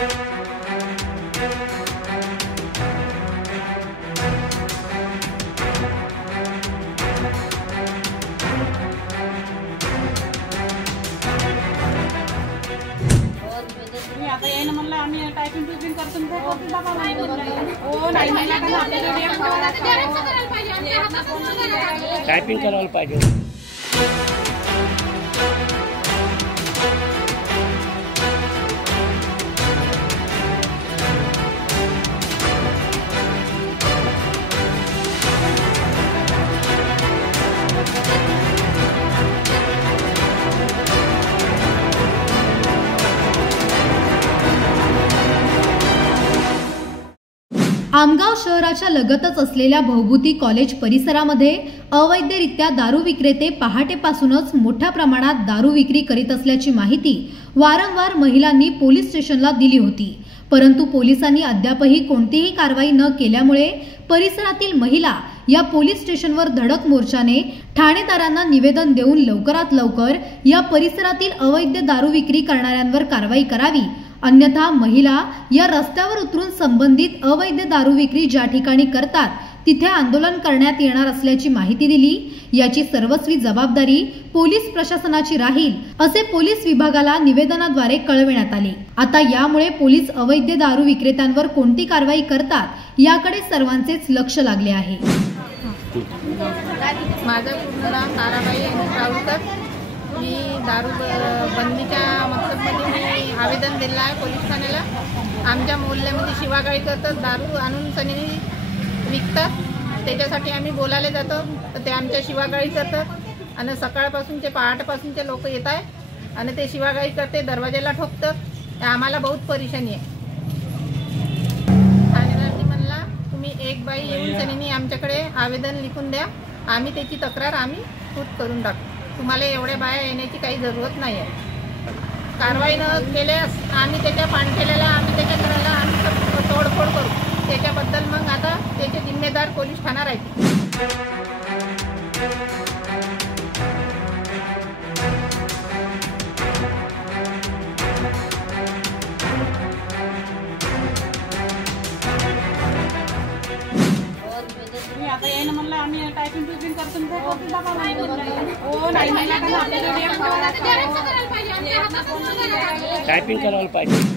आता यायला म्हणलं आम्ही टायपिंग टूपिंग करतो टायपिंग करायला पाहिजे. आमगाव शहराच्या लगतच असलेल्या भौभूती कॉलेज परिसरामध्ये अवैधरित्या दारू विक्रेते पहाटेपासूनच मोठ्या प्रमाणात दारू विक्री करीत असल्याची माहिती वारंवार महिलांनी पोलीस स्टेशनला दिली होती, परंतु पोलिसांनी अद्यापही कोणतीही कारवाई न केल्यामुळे परिसरातील महिला या पोलीस स्टेशनवर धडक मोर्चाने ठाणेदारांना निवेदन देऊन लवकरात लवकर या परिसरातील अवैध दारू विक्री करणाऱ्यांवर कारवाई करावी, अन्यथा महिला या रस्त्यावर उतरून संबंधित अवैध दारू विक्री ज्या ठिकाणी करतात तिथे आंदोलन करण्यात येणार असल्याची माहिती दिली. याची सर्वस्वी जबाबदारी पोलीस प्रशासनाची राहील असे पोलीस विभागाला निवेदनाद्वारे कळविण्यात आले. आता यामुळे पोलीस अवैध दारू विक्रेत्यांवर कोणती कारवाई करतात याकडे सर्वांचेच लक्ष लागले आहे. माझं पूर्ण नाव ताराबाई राऊळकर. मी दारू बंदीच्या मतलबमध्ये मी आवेदन दिलं आहे पोलीस ठाण्याला. आमच्या मोहल्ल्यामध्ये शिवागाळी करतात, दारू आणून सनी विकतात. त्याच्यासाठी आम्ही बोलायला जातो तर ते आमच्या शिवागाळी करतात आणि सकाळपासूनचे पहाटेपासूनचे लोक येत आहे आणि ते शिवागाळी करते, दरवाजाला ठोकतात. ते आम्हाला बहुत परेशानी आहे. ठाणेदारांनी म्हणला तुम्ही एक बाई येऊन सनी आमच्याकडे आवेदन लिखून द्या, आम्ही त्याची तक्रार आम्ही खूप करून टाकू. तुम्हाला एवढ्या बाया येण्याची काही जरूरत नाही आहे. कारवाई न केल्यास आम्ही त्याच्या पाणठेल्याला आम्ही त्याच्या घराला आम्ही तोडफोड करू. त्याच्याबद्दल मग आता त्याचे जिम्मेदार पोलीस ठाणा राहतील. आता यायला म्हणलं आम्ही टायपिंग टूपिंग करतो टायपिंग करायला पाहिजे.